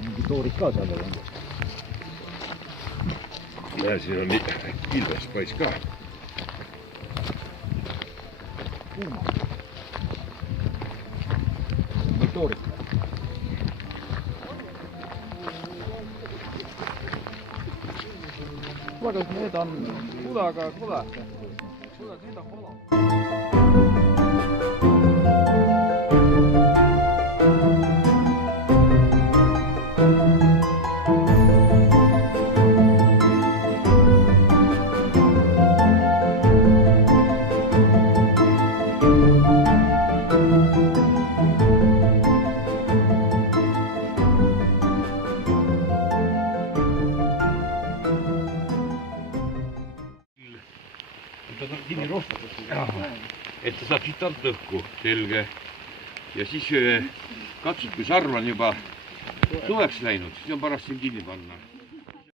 mingi toorid ka seal veel on. Ja siin on ilvespais ka. Need toorid. Kuidas need on kudaga kuda? Kuidas need on kola? Et ta saab siit alt õhku, selge. Ja siis katsud, kui sarv on juba suveks läinud, siis on paras siin kinni panna.